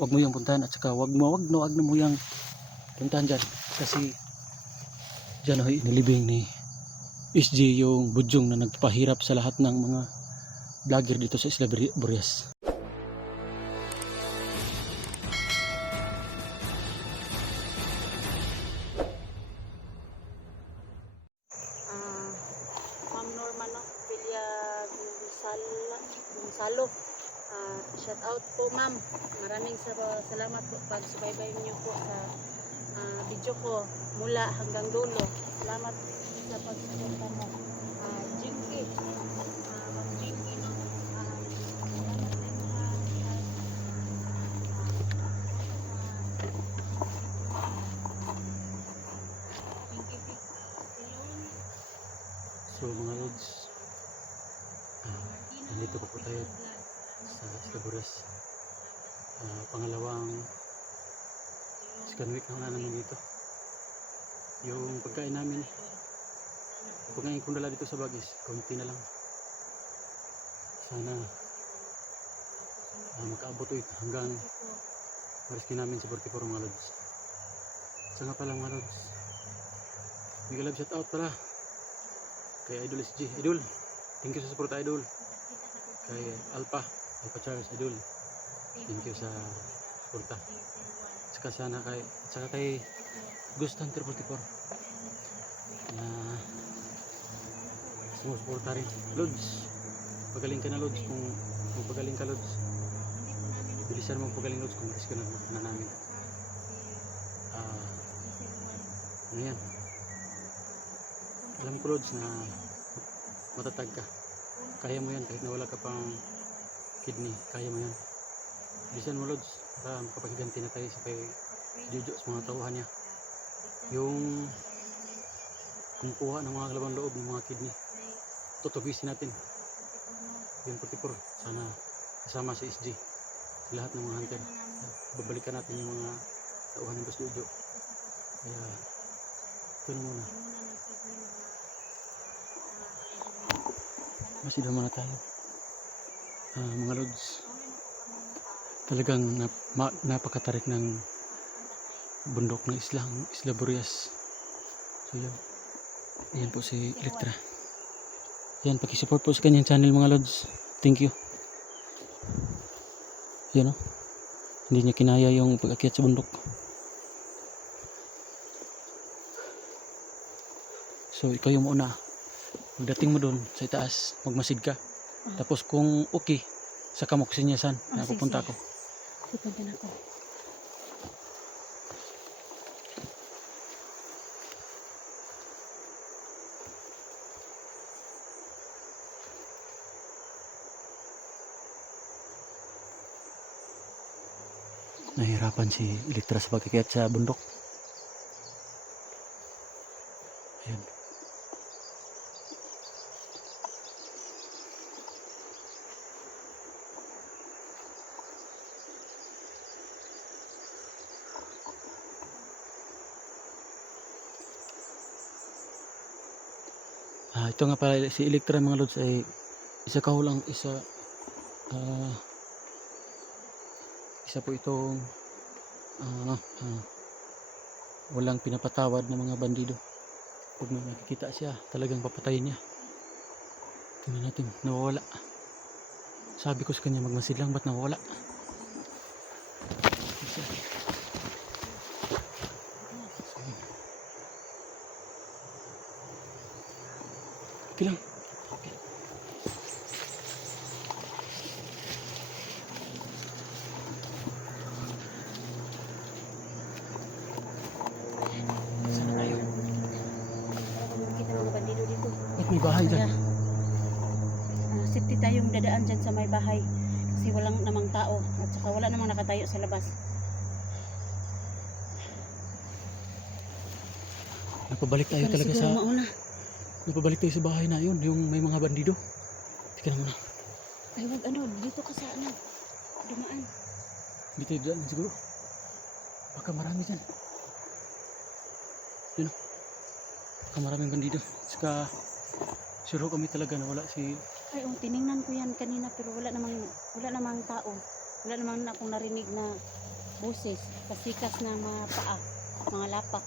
wag mo yung puntahan, at saka wag na mo yung puntahan dyan, kasi dyan ay inilibing ni SG yung budyong na nagpahirap sa lahat ng mga vlogger dito sa Isla Burias. Ma'am Norma no, Pilya Gonzalo. Shout out po ma'am. Maraming salamat po pagsubaybay niyo po sa video ko mula hanggang dulo. Salamat sa pagsuporta mo. Jinky. Ma'am Jinky no. Salamat sa inyo. So mga lods, nandito po tayo sa Isla Burias. Pangalawang second week na namin dito. Yung pagkain namin, pagkain kong dala dito sa bagis, konti na lang. Sana makaabot ito hanggang mariskin namin sa 44 mga lods. Sa nga pala mga lods, mega love shout out pala kay Idol SG. Idol, thank you sa support Idol. Kay Alpha Charles Idol, thank you sa suporta. Saka kay Gustan 44 na sumusuporta rin. Lods, pagaling ka na Lods. Kung pagaling ka Lods, bilisan mo pagaling Lods kung maris ka na namin. Ano yan, alam ko Lods na matatag ka, kaya mo yan kahit nawala ka pang kidney, kaya mo yan. Bilisan mo Lods para makapaghiganti na tayo sa kay Jojo sa mga tauhan niya, yung kumukuha ng mga kalabang loob ng mga kidney, tutugisin natin yung 44. Sana kasama si SG sa lahat ng mga hunter, babalikan natin yung mga tauhan ng Boss Jojo. Kaya ito na muna, masida muna tayo. Mga lods, talagang napakatarik ng bundok ng Isla Burias. So yan po si Elektra. Yan, pakisupport po sa kanyang channel mga lods. Thank you. Yan o, hindi niya kinaya yung pag-akyat sa bundok. So ikaw yung muna, pagdating mo doon sa itaas, magmasid ka. Tapos kung okay, saka mo kusinyasan na pupunta ako. Pupunta ako. Nahirapan si Elektra sa pagkakyat sa bundok. Ayan. Ito nga pala si Elektra mga lods ay isa po itong walang pinapatawad ng mga bandido. Pag may nakikita siya, talagang papatayin niya. Tingnan natin, nawawala. Sabi ko sa kanya magmasid lang, ba't nawawala? Okay lang. Okay. Sana tayo. Kita mga bandido dito. At may bahay dyan. Safety tayong dadaan dyan sa may bahay kasi walang namang tao at saka wala namang nakatayo sa labas. Napabalik tayo Para talaga siguro sa... mauna. Napabalik tayo sa bahay na yun, yung may mga bandido. Tika na muna. Ay wag dito ka sa dumaan. Dito dyan siguro. Baka marami dyan. Yun o. Baka maraming bandido. Saka sure kami talaga na wala si... Ay tiningnan ko yan kanina pero wala namang tao. Wala namang akong narinig na busis, pasikas ng mga paa, mga lapak.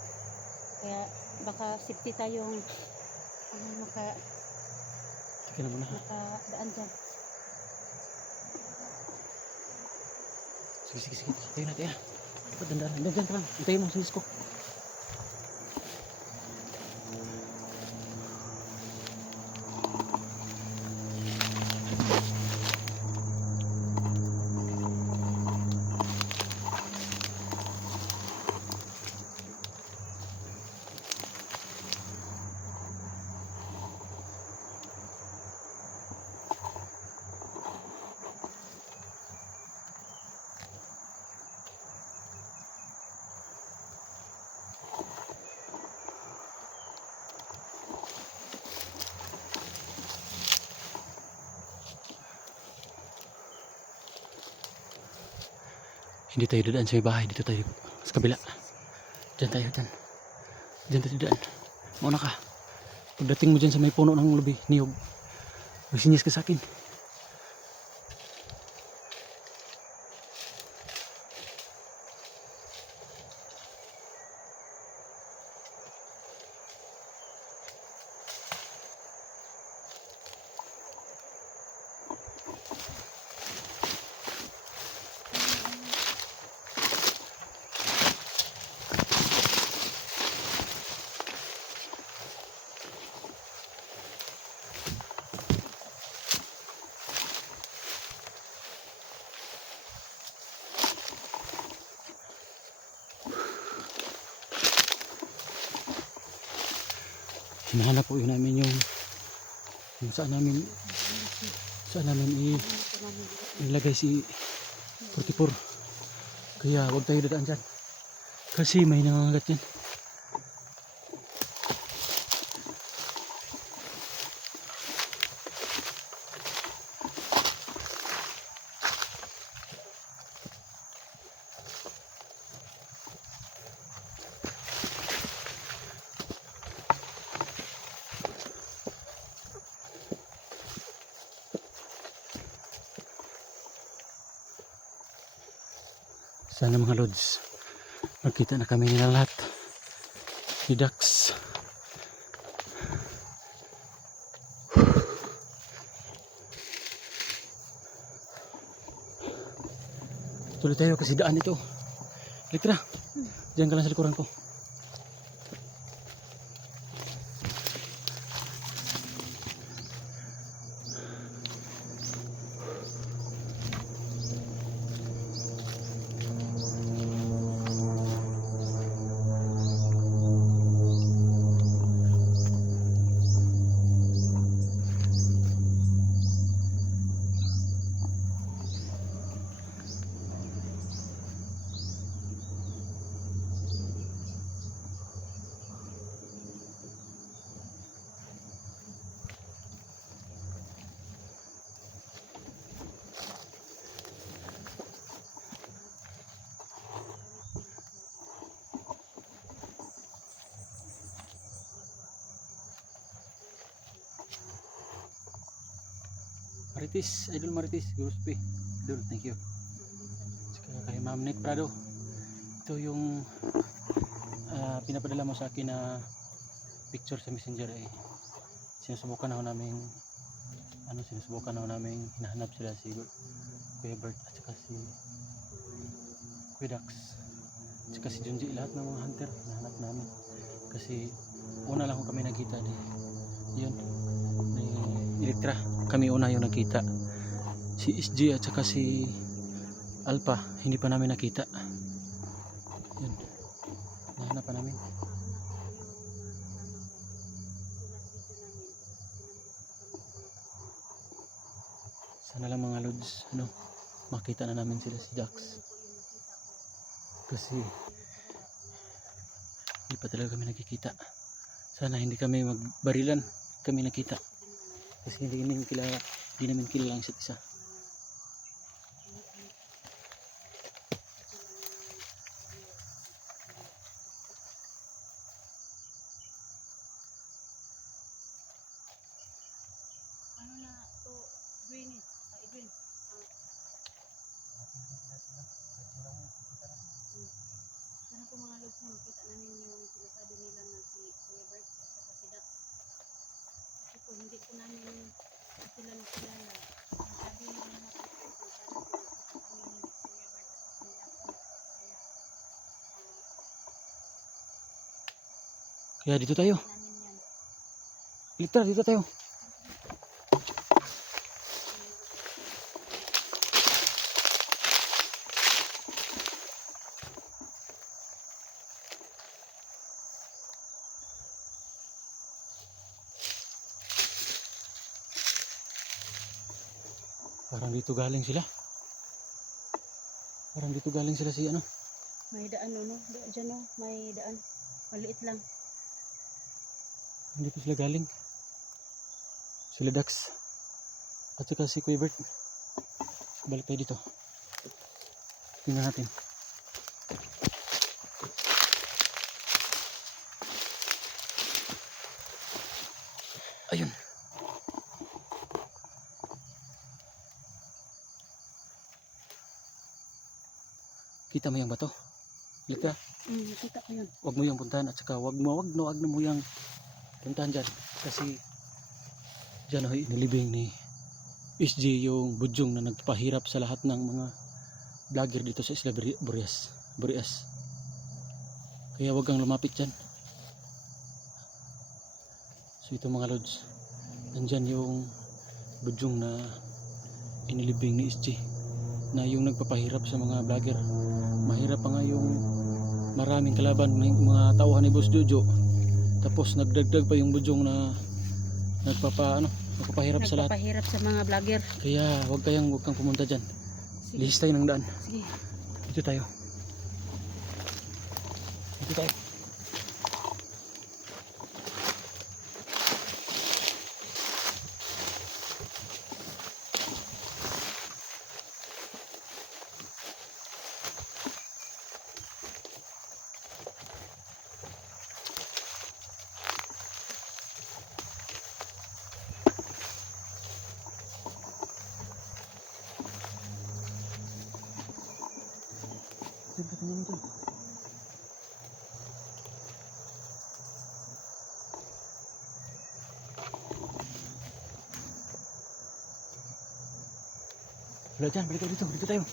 Kaya baka safety tayong Sige na muna. makadaan dyan. Sige. Tayo na, tayo na. Dapat dandaan. Diyan ka lang. Antayin mo, sinis ko. Hindi tayo dadaan sa may bahay. Dito tayo sa kabila. Diyan tayo, diyan. Diyan tayo dadaan. Mauna ka. Pagdating mo dyan sa may puno ng lubi, niyog, magsinyas ka sa akin. Hinahanap po yun namin yung saan namin ilagay si 44. Kaya huwag tayo dadaan dyan kasi may nangangagat yan. Sana mga lods, magkita na kami nila lahat ni Dax. Tuloy tayo kasi daan ito. Litra, diyan ka lang sa likuran ko. Maritis, Idol Maritis, Guspi. Idol, thank you. Saka kay Ma'am Nick Prado. Ito yung pinapadala mo sa akin na picture sa Messenger eh. Sinusubukan na namin hinahanap sila si Kuya Bert at saka si Kuya Dax. At saka si Junji, lahat ng mga hunter hinahanap namin. Kasi una lang kami nakita ni yun ni Elektra. Kami una yung nakita. Si SG at saka si Alpha hindi pa namin nakita. Yun. Nahanap pa namin. Sana lang mga lods, makita na namin sila si Dax. Kasi hindi pa talaga kami nakikita. Sana hindi kami magbarilan. Kami nakita. Kasi hindi namin kilala ang isa't isa. Ano na to, Edwin? Edwin. Kaya dito tayo. namin yan. Literal, dito tayo. Parang dito galing sila. Parang dito galing sila si ano. May daan ano, dyan no, may daan. Maliit lang. Dito sila galing. Sila Dax. At saka si Kuya Bert. Balik tayo dito. Tingnan natin. Ayun. Kita mo yung bato? Lika, Nakita ko yun. wag mo yung puntahan at saka wag na mo yung puntahan dyan. Kasi dyan ay inilibing ni SG yung budyong na nagpahirap sa lahat ng mga vlogger dito sa Isla Burias. Kaya wag kang lumapit dyan. So ito mga lods, nandyan yung budyong na inilibing ni SG na yung nagpapahirap sa mga vlogger. Mahirap pa nga yung maraming kalaban ng mga tauhan ni Boss Jojo, tapos nagdagdag pa yung budyong na nagpapahirap sa lahat. Nagpapahirap sa mga vlogger. Kaya wag kang pumunta dyan. Sige. Lihis tayo ng daan. Sige. Dito tayo. Dito tayo. Dito tingnan mo dyan. Wala dyan, balik tayo dito. Dito tayo.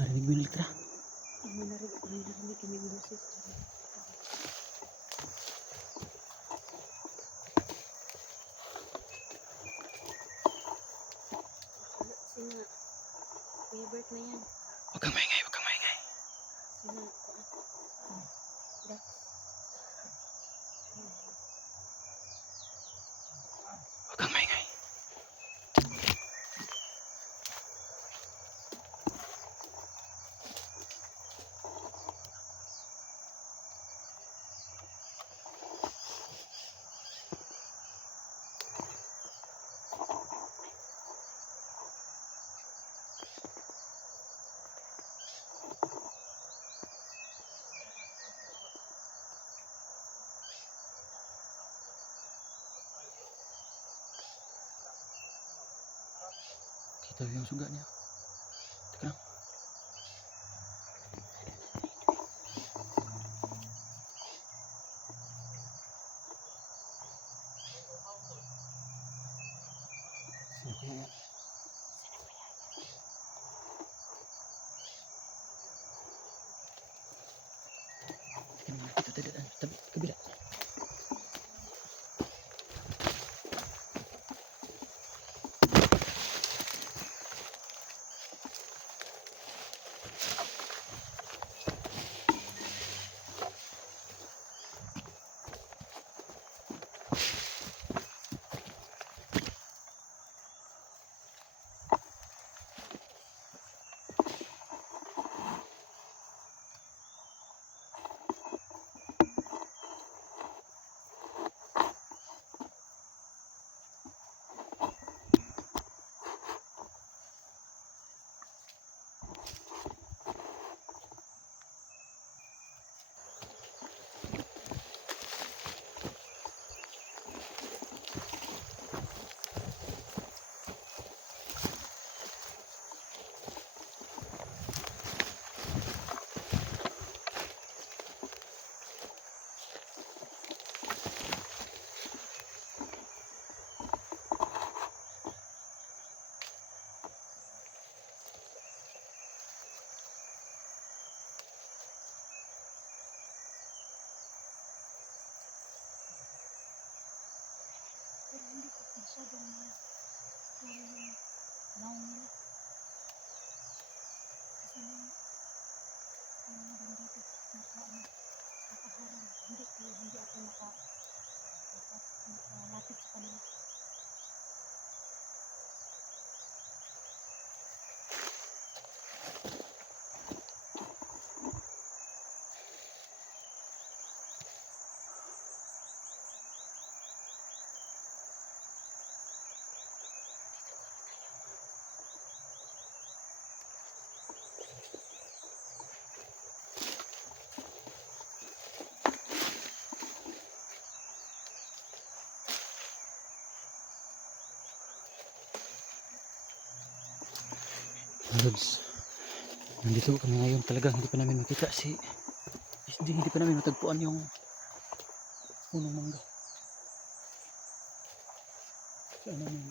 Narinig mo yung litra? May narinig kami ng boses. Sina, Kuya Bert na yan. Huwag kang maingay, huwag kang maingay. Sina, Dax. Huwag kang maingay. Kita yung suga niya. Teka lang. Sino kaya yan? Ito tayo daan. Tabi, kabila. Lods, nandito kami ngayon. Talagang hindi pa namin makita hindi pa namin matagpuan yung punong mangga. Saan namin?